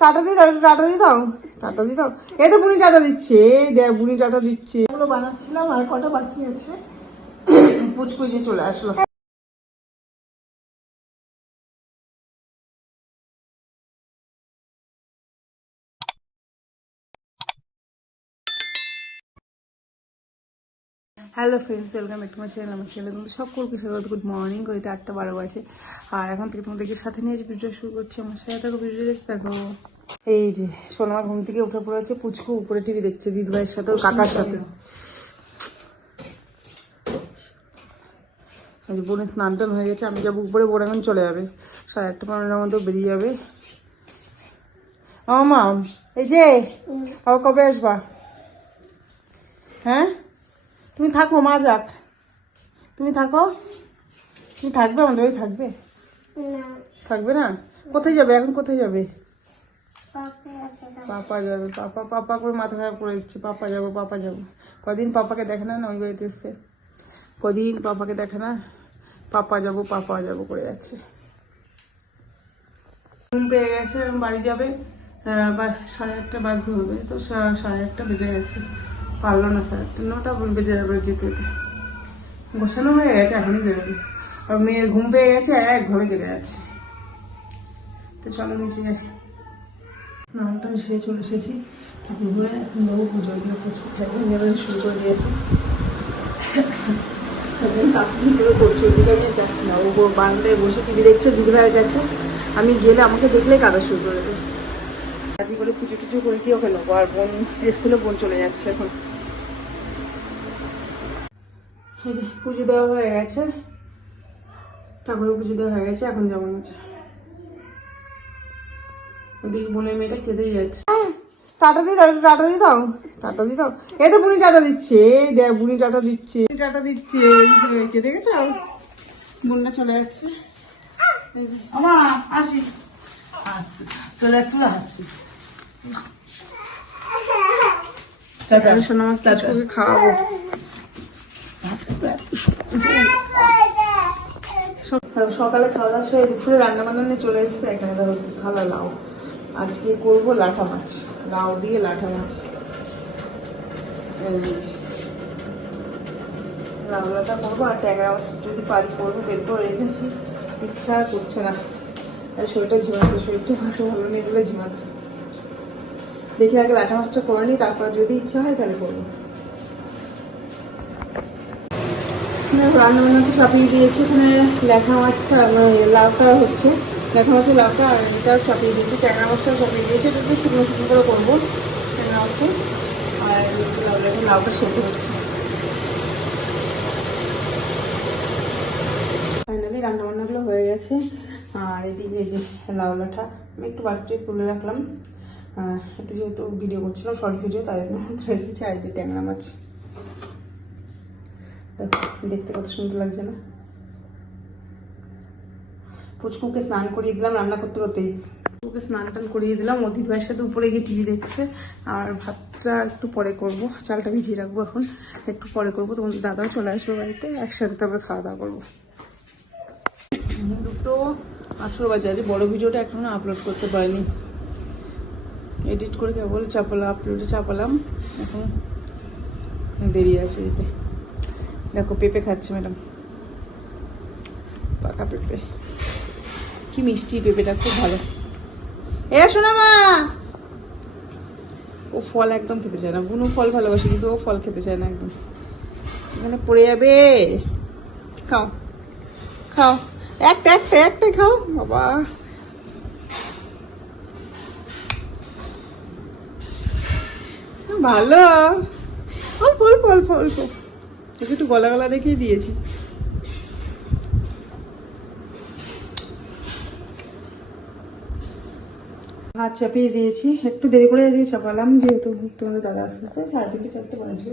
Tata দিয়ে দাও tata দিয়ে দাও টাটা দিয়ে দাও। এই তো বুড়ি টাটা দিচ্ছে এই দেখ বুড়ি টাটা দিচ্ছে। এগুলো বানাচ্ছিলাম আর কটা বাকি আছে? পুচকুচে চলে আসলো। Hello friends welcome back to my channel আমার চ্যানেল কিন্তু সকলকে ফেরত গুড মর্নিং ঘড়িতে আটটা বারো বাজে। আর এখন থেকে তোমাদেরকে সাথে নিয়ে ভিডিও শুরু করছি। আমার সাথে থাকো ভিডিও দেখতে থাকো। এই যে সোনামা ঘুম থেকে উঠে পড়েছে পুচকু উপরে টিভি দেখছে দিদি ভাইয়ের সাথে ওর কাকার সাথে। এই যে বোনের স্নান টান হয়ে গেছে আমি যাব উপরে বোন এখন চলে যাবে। সাড়ে আটটা পনেরোটার মতো বেরিয়ে যাবে। ও মা এই যে আবার কবে আসবা? হ্যাঁ? তুমি থাকো মা যাক। তুমি থাকো? তুমি থাকবে? আমাদের বাড়ি থাকবে? থাকবে না? কোথায় যাবে? এখন কোথায় যাবে? পাপা যাবে। পাপা পাপা করে মাথা খারাপ করে দিচ্ছে। পাপা যাব পাপা যাব। কদিন পাপাকে দেখে না ওই বাড়িতে এসছে কদিন পাপাকে দেখে না? পাপা যাব পাপা যাব করে যাচ্ছে। ঘুম পেয়ে গেছে বাড়ি যাবে। বাস সাড়ে আটটা বাস ধরবে তো সাড়ে আটটা বেজে গেছে। পারল না স্যার। নটা বলবে যাবে যেতে যেতে। গোছানো হয়ে গেছে, এখনই বেরোবে। আর মেয়ের ঘুম পেয়ে গেছে একভাবে কেটে যাচ্ছে। তো চলো নিচে যাই। স্নানটা সেরে চলে এসেছি, ঠাকুর ঘুরে। এখন যাব পুজো দিয়ে এবারে শুরু করে দিয়েছে। আমি যাচ্ছি বসে টিভি দেখছে দিদি ভাইয়ের কাছে আমি গেলে আমাকে দেখলে কাদা শুরু করে দেবে রাতি করে পুজো টুজো করে দিয়ে ওকে নেব? আর বোন এসেছিল বোন চলে যাচ্ছে এখন। পুজো দেওয়া হয়ে গেছে। ঠাকুরের পুজো দেওয়া হয়ে গেছে এখন যেমন আছে ওদিকে বোনের মেয়েটা কেঁদেই যাচ্ছে। টাটা দিয়ে দাও টাটা দিয়ে দাও। টাটা দিয়ে দাও। এই তো বুড়ি টাটা দিচ্ছে এই দেখ বুড়ি টাটা দিচ্ছে। টাটা দিচ্ছে এই গেছে বোনটা চলে যাচ্ছে। এই যে, আমা আসি। আসছি চলে যাচ্ছি আসছি। শোনো আমার পুচকুকে খাওয়াবো? সকালে খাওয়া দাওয়া সেরে দুপুরে রান্না বান্না নিয়ে চলে এসেছে। এখানে ধরো থালা লাউ। আজকে করব লাঠা মাছ। লাউ দিয়ে লাঠা মাছ। লাউ লাঠা করব আর ট্যাংরা মাছ যদি পারি করব বের করে রেখেছি। ইচ্ছা করছে না। আর শরীরটা ঝিমাচ্ছে শরীরটা ভালো নেই বলে ঝিমাচ্ছে। দেখি আগে লাঠা মাছটা করে নিই, তারপর যদি ইচ্ছা হয় তাহলে করব। রান্না বান্না তো চাপিয়ে দিয়েছি, এখানে লেখা মাছটা মানে লাউটা হচ্ছে। লেখা মাছের লাউটা আর এটা চাপিয়ে দিয়েছি, ট্যাংরা মাছটা চাপিয়ে দিয়েছি, এটা একটু শুকনো শুকনো করে করব, ট্যাংরা মাছটা। আর লাউটা সেদ্ধ হচ্ছে। ফাইনালি রান্না বান্নাগুলো হয়ে গেছে। আর এদিকে যে লাউ লাঠা আমি একটু বাড়িতে তুলে রাখলাম। এটা যেহেতু ভিডিও করছিলাম শর্ট ভিডিও তাই জন্য রেখেছি আর যে ট্যাংরা মাছ। দেখো, দেখতে কত সুন্দর লাগছে না? পুচকুকে স্নান করিয়ে দিলাম রান্না করতে করতে। পুচকুকে স্নান টান করিয়ে দিলাম অতিথ ভাইয়ের সাথে উপরে গিয়ে টিভি দেখছে, আর ভাতটা একটু পরে করব। চালটা ভিজিয়ে রাখব এখন, একটু পরে করব। তোমাদের দাদাও চলে আসবে বাড়িতে, একসাথে তারপরে খাওয়া দাওয়া করব। দুটো আঠেরো বাজে আছে বড় ভিডিওটা এখনও আপলোড করতে পারিনি। এডিট করে কেবল চাপালাম আপলোডে চাপালাম। এখন দেরি আছে দিতে দেখো, পেঁপে খাচ্ছে ম্যাডাম। পাকা পেঁপে। কি মিষ্টি পেঁপেটা, খুব ভালো। এ শোনা মা! ও ফল একদম খেতে চায় না। বুনু ফল ভালোবাসে, কিন্তু ও ফল খেতে চায় না একদম। এখানে পড়ে যাবে। খাও। খাও। একটা একটা একটা খাও। বাবা। ভালো। অল্প অল্প অল্প অল্প। তোকে একটু গলা গলা রেখেই দিয়েছি। ভাত চাপিয়ে দিয়েছি। একটু দেরি করে আজকে চাপালাম, যেহেতু তোমাদের দাদা আস্তে আস্তে সাড়ে তিনটে, চারটে বাজবে।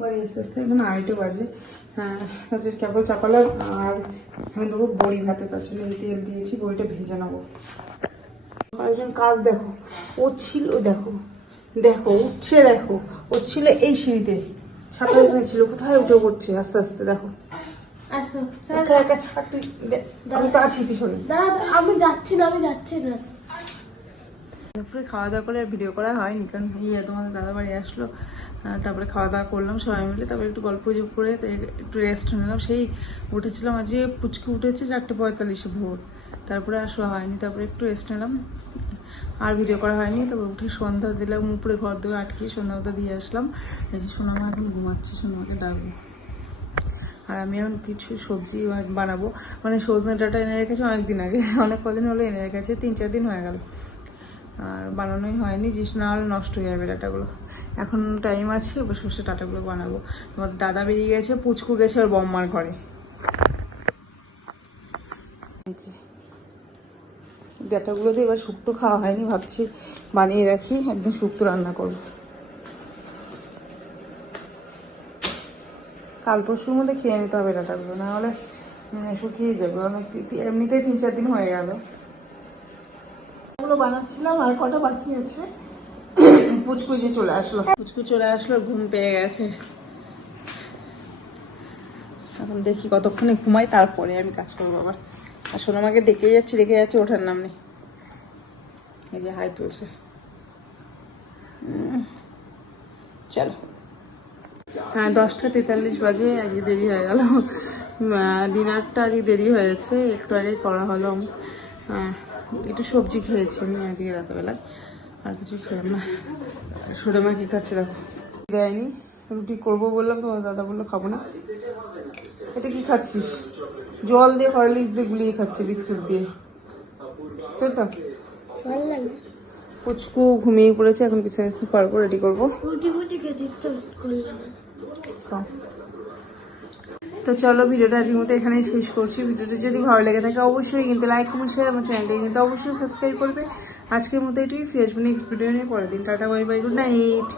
বাড়ি আস্তে আস্তে এখন আড়াইটে বাজে। হ্যাঁ তারপরে কেবল চাপালাম আর আমি দেবো বড়ি ভাতে। তার জন্য তেল দিয়েছি, বড়িটা ভেজে নেব। কাজ দেখো। ও ছিল, দেখো। দেখো উঠছে দেখো। ও ছিল এই সিঁড়িতে। ছাতা এখানে ছিল। কোথায় উঠে পড়ছে? আস্তে আস্তে দেখো। একা একা ছাড় আমি তো আছি পিছনে। দাঁড়া আমি যাচ্ছি না আমি যাচ্ছি না। দুপুরে খাওয়া দাওয়া করে আর ভিডিও করা হয়নি কারণ ইয়ে তোমাদের দাদা বাড়ি আসলো তারপরে খাওয়া দাওয়া করলাম সবাই মিলে তারপরে একটু গল্প গুজব করে একটু রেস্ট নিলাম। সেই উঠেছিলাম আজকে পুচকে উঠেছে চারটে পঁয়তাল্লিশে ভোর। তারপরে আর হয়নি, তারপরে একটু রেস্ট নিলাম। আর ভিডিও করা হয়নি, তারপর উঠে সন্ধ্যা দিলাম, উপরে ঘর ধরে আটকে সন্ধ্যা দিয়ে আসলাম। এই যে সোনামা এখন ঘুমাচ্ছে, সোনামাকে ডাকবো। আর আমি এখন কিছু সবজি বানাবো। মানে সজনে ডাটা এনে রেখেছি অনেকদিন আগে, অনেক কদিন হলো এনে রেখেছে, তিন চার দিন হয়ে গেল। আর বানানোই হয়নি, জিনিস না হলে নষ্ট হয়ে যাবে ডাটাগুলো। এখন টাইম আছে বসে সর্ষে ডাটাগুলো বানাবো। তোমাদের দাদা বেরিয়ে গেছে, পুচকু গেছে ওর বম্মার ঘরে। ডাটাগুলো দিয়ে এবার শুক্তো খাওয়া হয়নি, ভাবছি বানিয়ে রাখি, একদিন শুক্তো রান্না করব। কাল পরশুর মধ্যে খেয়ে নিতে হবে ডাটাগুলো, না হলে শুকিয়ে যাবে। অনেক এমনিতেই তিন চার দিন হয়ে গেল। বানাচ্ছিলাম, আর কটা বাকি আছে? পুচকু যে চলে আসলো। পুচকু চলে আসলো, ঘুম পেয়ে গেছে। এখন দেখি কতক্ষণে ঘুমাই, তারপরে আমি কাজ করব আবার। আর সোনামাকে ডেকে যাচ্ছে ডেকে যাচ্ছে ওঠার নাম নেই। এই যে হাই তুলছে। চলো। হ্যাঁ দশটা তেতাল্লিশ বাজে আজকে দেরি হয়ে গেল। ডিনারটা আজকে দেরি হয়েছে একটু আগে করা হলো। আহ, একটু সবজি খেয়েছি আমি আজকে রাতেবেলায় আর কিছু খেলাম না। সুরে মা কি খাচ্ছে দেখো। দেয়নি রুটি করব বললাম তোমার দাদা বলল খাব না। এটা কি খাচ্ছিস? জল দিয়ে হরলিক্স দিয়ে গুলিয়ে খাচ্ছে বিস্কুট দিয়ে। তাই তো? পুচকু ঘুমিয়ে পড়েছে এখন পিছনে পিছনে পারব রেডি করব। তো চলো ভিডিওটা আজকের মতো এখানেই শেষ করছি। ভিডিওটা যদি ভালো লেগে থাকে অবশ্যই কিন্তু লাইক কমেন্ট শেয়ার আমার চ্যানেলটাকে কিন্তু অবশ্যই সাবস্ক্রাইব করবে। আজকের মতো এটাই ফেসবুক নেক্সট ভিডিও নিয়ে। পরের দিন tata bye bye good night